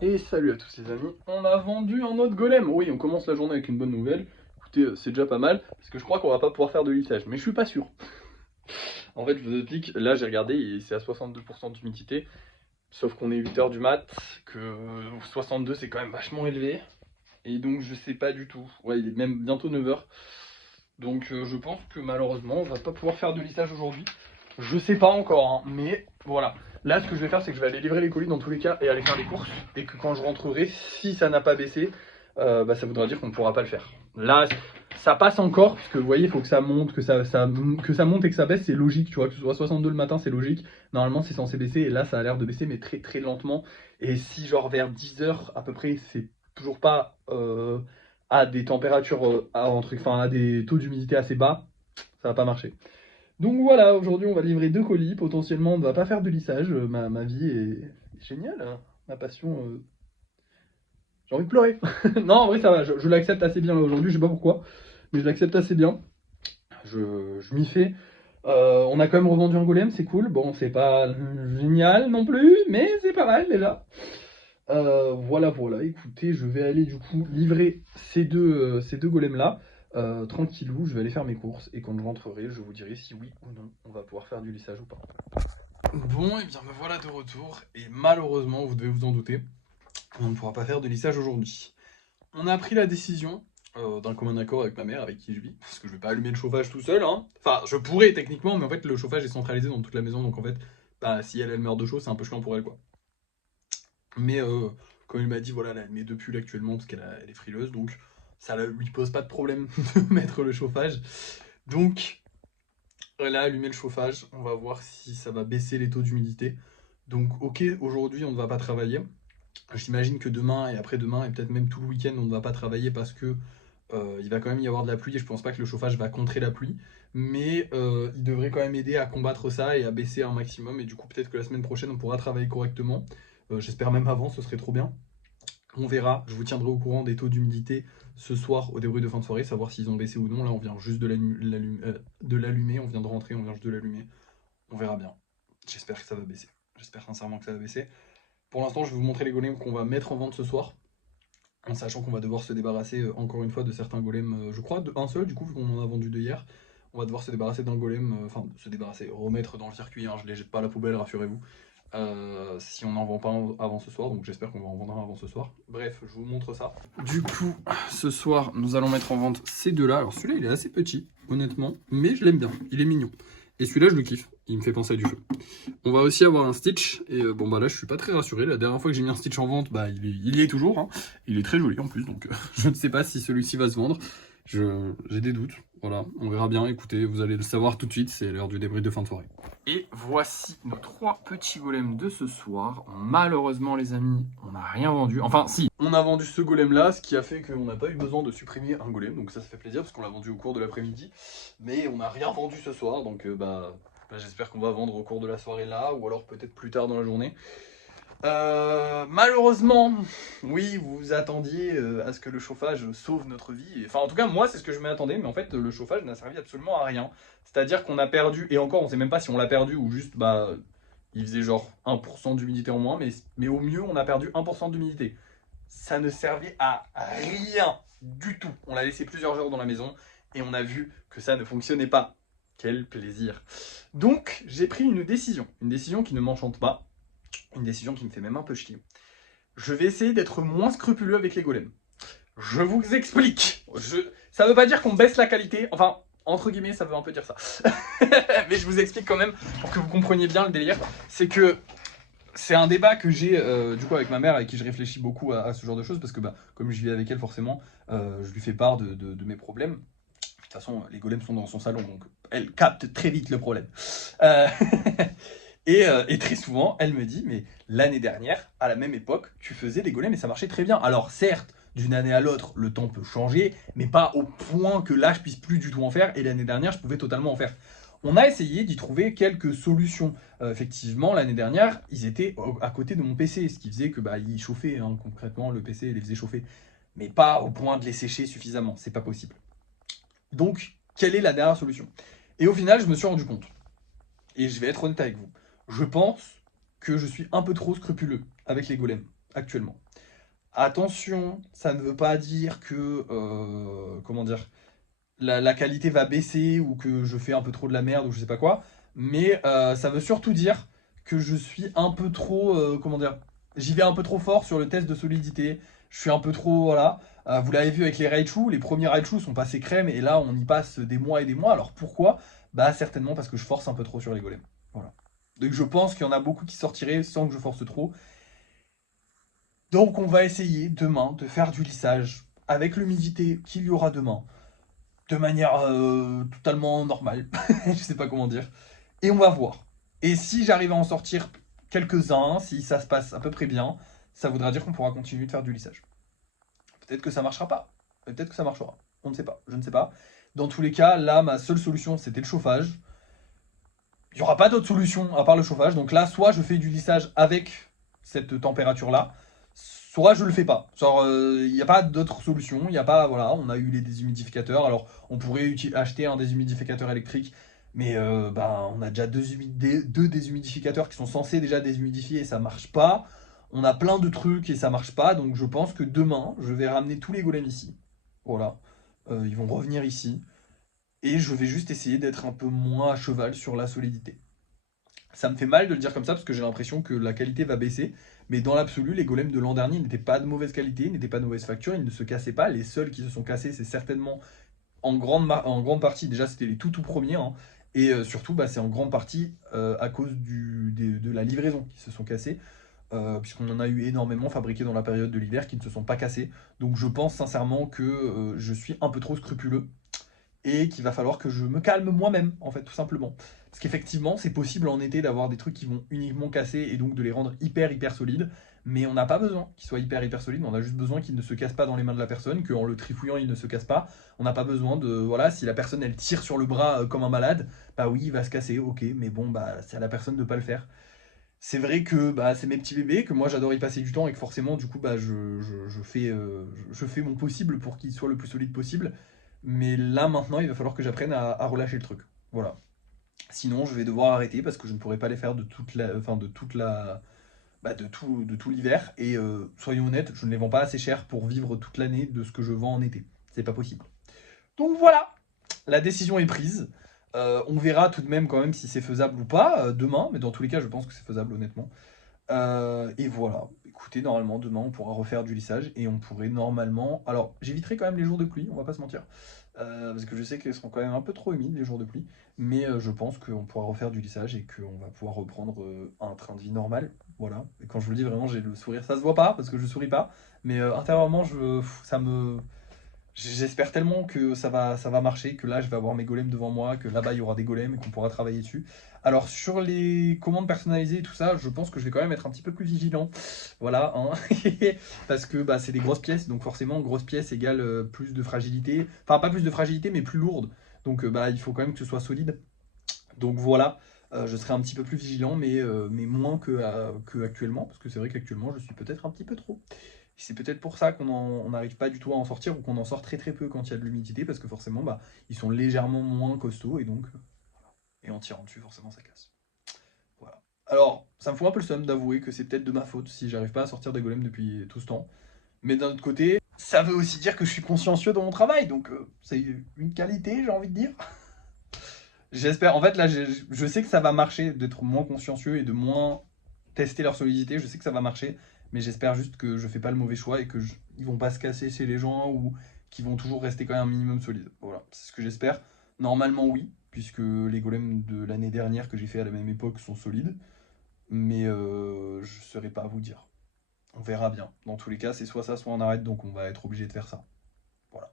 Et salut à tous les amis, on a vendu un autre golem. Oui, on commence la journée avec une bonne nouvelle. Écoutez, c'est déjà pas mal, parce que je crois qu'on va pas pouvoir faire de lissage, mais je suis pas sûr. En fait, je vous explique, là j'ai regardé, et c'est à 62% d'humidité, sauf qu'on est 8 h du mat, que 62 c'est quand même vachement élevé, et donc je sais pas du tout. Ouais, il est même bientôt 9 h. Donc je pense que malheureusement on va pas pouvoir faire de lissage aujourd'hui. Je sais pas encore, hein, mais voilà. Là, ce que je vais faire, c'est que je vais aller livrer les colis dans tous les cas et aller faire les courses. Et que quand je rentrerai, si ça n'a pas baissé, ça voudra dire qu'on ne pourra pas le faire. Là, ça passe encore, parce que vous voyez, il faut que ça monte, que ça monte et que ça baisse, c'est logique, tu vois, que ce soit 62 le matin, c'est logique. Normalement, c'est censé baisser, et là, ça a l'air de baisser, mais très très lentement. Et si, genre, vers 10 h à peu près, c'est toujours pas à des températures, enfin, à des taux d'humidité assez bas, ça va pas marcher. Donc voilà, aujourd'hui on va livrer 2 colis, potentiellement on ne va pas faire de lissage, ma vie est géniale, hein. Ma passion, j'ai envie de pleurer. Non, en vrai ça va, je l'accepte assez bien là aujourd'hui, je sais pas pourquoi, mais je l'accepte assez bien, je m'y fais. On a quand même revendu un golem, c'est cool, bon c'est pas génial non plus, mais c'est pas mal déjà. Voilà, écoutez, je vais aller du coup livrer ces deux golems là, tranquillou, je vais aller faire mes courses, et quand je rentrerai, je vous dirai si oui ou non on va pouvoir faire du lissage ou pas. Bon, et bien me voilà de retour, et malheureusement, vous devez vous en douter, on ne pourra pas faire de lissage aujourd'hui. On a pris la décision, d'un commun accord avec ma mère, avec qui je vis, parce que je vais pas allumer le chauffage tout seul, hein. Enfin, je pourrais techniquement, mais en fait, le chauffage est centralisé dans toute la maison, donc en fait, bah, si elle meurt de chaud, c'est un peu chiant pour elle, quoi. Mais comme il m'a dit, voilà, elle met deux pulls actuellement, parce elle est frileuse, donc ça lui pose pas de problème de mettre le chauffage. Donc, elle a allumé le chauffage, on va voir si ça va baisser les taux d'humidité. Donc ok, aujourd'hui on ne va pas travailler. J'imagine que demain et après-demain et peut-être même tout le week-end on ne va pas travailler parce que il va quand même y avoir de la pluie et je pense pas que le chauffage va contrer la pluie. Mais il devrait quand même aider à combattre ça et à baisser un maximum. Et du coup peut-être que la semaine prochaine on pourra travailler correctement. J'espère même avant, ce serait trop bien. On verra, je vous tiendrai au courant des taux d'humidité ce soir au débrief de fin de soirée, savoir s'ils ont baissé ou non. Là, on vient juste de l'allumer, on vient de rentrer, on vient juste de l'allumer. On verra bien. J'espère que ça va baisser. J'espère sincèrement que ça va baisser. Pour l'instant, je vais vous montrer les golems qu'on va mettre en vente ce soir, en sachant qu'on va devoir se débarrasser encore une fois de certains golems, je crois, un seul, du coup, vu qu'on en a vendu deux hier. On va devoir se débarrasser d'un golem, enfin, se débarrasser, remettre dans le circuit, hein, je ne les jette pas à la poubelle, rassurez-vous. Si on n'en vend pas avant ce soir, donc j'espère qu'on va en vendre un avant ce soir. Bref, je vous montre ça. Du coup, ce soir, nous allons mettre en vente ces deux-là. Alors celui-là, il est assez petit, honnêtement, mais je l'aime bien, il est mignon. Et celui-là, je le kiffe, il me fait penser à du feu. On va aussi avoir un Stitch, et bon bah là, je suis pas très rassuré. La dernière fois que j'ai mis un Stitch en vente, bah il y est toujours, hein. Il est très joli en plus, donc je ne sais pas si celui-ci va se vendre. J'ai des doutes, voilà, on verra bien. Écoutez, vous allez le savoir tout de suite, c'est l'heure du débrief de fin de soirée. Et voici nos 3 petits golems de ce soir. Malheureusement les amis, on n'a rien vendu. Enfin si, on a vendu ce golem là, ce qui a fait qu'on n'a pas eu besoin de supprimer un golem. Donc ça fait plaisir parce qu'on l'a vendu au cours de l'après-midi. Mais on n'a rien vendu ce soir, donc j'espère qu'on va vendre au cours de la soirée là, ou alors peut-être plus tard dans la journée. Malheureusement, oui, vous vous attendiez à ce que le chauffage sauve notre vie. Enfin, en tout cas, moi, c'est ce que je m'attendais, mais en fait, le chauffage n'a servi absolument à rien. C'est-à-dire qu'on a perdu, et encore, on sait même pas si on l'a perdu ou juste, bah, il faisait genre 1% d'humidité en moins, mais au mieux, on a perdu 1% d'humidité. Ça ne servait à rien du tout. On l'a laissé plusieurs jours dans la maison, et on a vu que ça ne fonctionnait pas. Quel plaisir. Donc, j'ai pris une décision qui ne m'enchante pas. Une décision qui me fait même un peu chier. Je vais essayer d'être moins scrupuleux avec les golems. Je vous explique. Ça veut pas dire qu'on baisse la qualité. Enfin, entre guillemets, ça veut un peu dire ça. Mais je vous explique quand même pour que vous compreniez bien le délire. C'est que c'est un débat que j'ai du coup avec ma mère, avec qui je réfléchis beaucoup à ce genre de choses, parce que bah, comme je vis avec elle forcément, je lui fais part de mes problèmes. De toute façon, les golems sont dans son salon, donc elle capte très vite le problème. Euh, et très souvent, elle me dit, mais l'année dernière, à la même époque, tu faisais des golems et ça marchait très bien. Alors certes, d'une année à l'autre, le temps peut changer, mais pas au point que là, je puisse plus du tout en faire. Et l'année dernière, je pouvais totalement en faire. On a essayé d'y trouver quelques solutions. Effectivement, l'année dernière, ils étaient à côté de mon PC, ce qui faisait que bah, ils chauffaient, hein, concrètement, le PC les faisait chauffer. Mais pas au point de les sécher suffisamment, c'est pas possible. Donc, quelle est la dernière solution? Et au final, je me suis rendu compte, et je vais être honnête avec vous, je pense que je suis un peu trop scrupuleux avec les golems. actuellement. Attention, ça ne veut pas dire que, comment dire, la qualité va baisser ou que je fais un peu trop de la merde ou je sais pas quoi, mais ça veut surtout dire que je suis un peu trop, comment dire, j'y vais un peu trop fort sur le test de solidité, je suis un peu trop, voilà. Vous l'avez vu avec les Raichu, les premiers Raichu sont passés crème et là on y passe des mois et des mois. Alors pourquoi? Bah certainement parce que je force un peu trop sur les golems. Voilà. Donc je pense qu'il y en a beaucoup qui sortiraient sans que je force trop. Donc on va essayer demain de faire du lissage avec l'humidité qu'il y aura demain, de manière totalement normale, je sais pas comment dire. Et on va voir. Et si j'arrive à en sortir quelques-uns, si ça se passe à peu près bien, ça voudra dire qu'on pourra continuer de faire du lissage. Peut-être que ça marchera pas, peut-être que ça marchera. On ne sait pas, je ne sais pas. Dans tous les cas, là, ma seule solution, c'était le chauffage. Il n'y aura pas d'autre solution à part le chauffage. Donc là, soit je fais du lissage avec cette température-là, soit je le fais pas. Genre, il n'y a pas d'autre solution. Il n'y a pas, voilà, on a eu les déshumidificateurs. Alors, on pourrait acheter un déshumidificateur électrique, mais bah, on a déjà deux déshumidificateurs qui sont censés déjà déshumidifier et ça marche pas. On a plein de trucs et ça marche pas. Donc, je pense que demain, je vais ramener tous les golems ici. Voilà. Ils vont revenir ici. Et je vais juste essayer d'être un peu moins à cheval sur la solidité. Ça me fait mal de le dire comme ça parce que j'ai l'impression que la qualité va baisser. Mais dans l'absolu, les golems de l'an dernier n'étaient pas de mauvaise qualité, n'étaient pas de mauvaise facture, ils ne se cassaient pas. Les seuls qui se sont cassés, c'est certainement en grande partie, déjà c'était les tout premiers, hein. Et surtout, bah, c'est en grande partie à cause de la livraison qui se sont cassés. Puisqu'on en a eu énormément fabriqués dans la période de l'hiver qui ne se sont pas cassés. Donc je pense sincèrement que je suis un peu trop scrupuleux et qu'il va falloir que je me calme moi-même, en fait, tout simplement. Parce qu'effectivement, c'est possible en été d'avoir des trucs qui vont uniquement casser et donc de les rendre hyper solides, mais on n'a pas besoin qu'ils soient hyper solides, on a juste besoin qu'ils ne se cassent pas dans les mains de la personne, qu'en le trifouillant, il ne se casse pas. On n'a pas besoin de, voilà, si la personne elle tire sur le bras comme un malade, bah oui, il va se casser, ok, mais bon, bah c'est à la personne de ne pas le faire. C'est vrai que bah, c'est mes petits bébés, que moi j'adore y passer du temps et que forcément du coup bah, je fais mon possible pour qu'ils soient le plus solide possible. Mais là maintenant il va falloir que j'apprenne à relâcher le truc. Voilà. Sinon je vais devoir arrêter parce que je ne pourrai pas les faire de toute la, enfin, de toute la, bah, de tout l'hiver. Et soyons honnêtes, je ne les vends pas assez cher pour vivre toute l'année de ce que je vends en été. C'est pas possible. Donc voilà, la décision est prise. On verra tout de même quand même si c'est faisable ou pas demain, mais dans tous les cas je pense que c'est faisable honnêtement. Et voilà, écoutez, normalement, demain, on pourra refaire du lissage et on pourrait normalement... Alors, j'éviterai quand même les jours de pluie, on va pas se mentir. Parce que je sais qu'ils seront quand même un peu trop humides, les jours de pluie. Mais je pense qu'on pourra refaire du lissage et qu'on va pouvoir reprendre un train de vie normal. Voilà. Et quand je vous le dis, vraiment, j'ai le sourire. Ça se voit pas, parce que je souris pas. Mais intérieurement, ça me... J'espère tellement que ça va marcher, que là je vais avoir mes golems devant moi, que là-bas il y aura des golems et qu'on pourra travailler dessus. Alors sur les commandes personnalisées et tout ça, je pense que je vais quand même être un petit peu plus vigilant. Voilà, hein. Parce que bah, c'est des grosses pièces, donc forcément grosse pièce égale plus de fragilité. Enfin pas plus de fragilité mais plus lourde. Donc bah, il faut quand même que ce soit solide. Donc voilà, je serai un petit peu plus vigilant mais moins que actuellement. Parce que c'est vrai qu'actuellement je suis peut-être un petit peu trop. C'est peut-être pour ça qu'on n'arrive pas du tout à en sortir ou qu'on en sort très peu quand il y a de l'humidité parce que forcément bah, ils sont légèrement moins costauds et donc et en tirant dessus forcément ça casse. Voilà. Alors ça me fout un peu le seum d'avouer que c'est peut-être de ma faute si j'arrive pas à sortir des golems depuis tout ce temps. Mais d'un autre côté, ça veut aussi dire que je suis consciencieux dans mon travail donc c'est une qualité j'ai envie de dire. J'espère, en fait là je sais que ça va marcher d'être moins consciencieux et de moins tester leur solidité, je sais que ça va marcher, mais j'espère juste que je fais pas le mauvais choix et que ils vont pas se casser chez les gens ou qu'ils vont toujours rester quand même un minimum solides. Voilà, c'est ce que j'espère. Normalement oui, puisque les golems de l'année dernière que j'ai fait à la même époque sont solides, mais je saurais pas à vous dire. On verra bien. Dans tous les cas, c'est soit ça, soit on arrête, donc on va être obligé de faire ça. Voilà.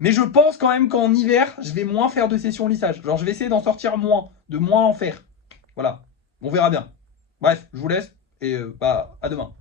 Mais je pense quand même qu'en hiver, je vais moins faire de sessions lissage. Genre, je vais essayer d'en sortir moins, de moins en faire. Voilà. On verra bien. Bref, je vous laisse et bah, à demain.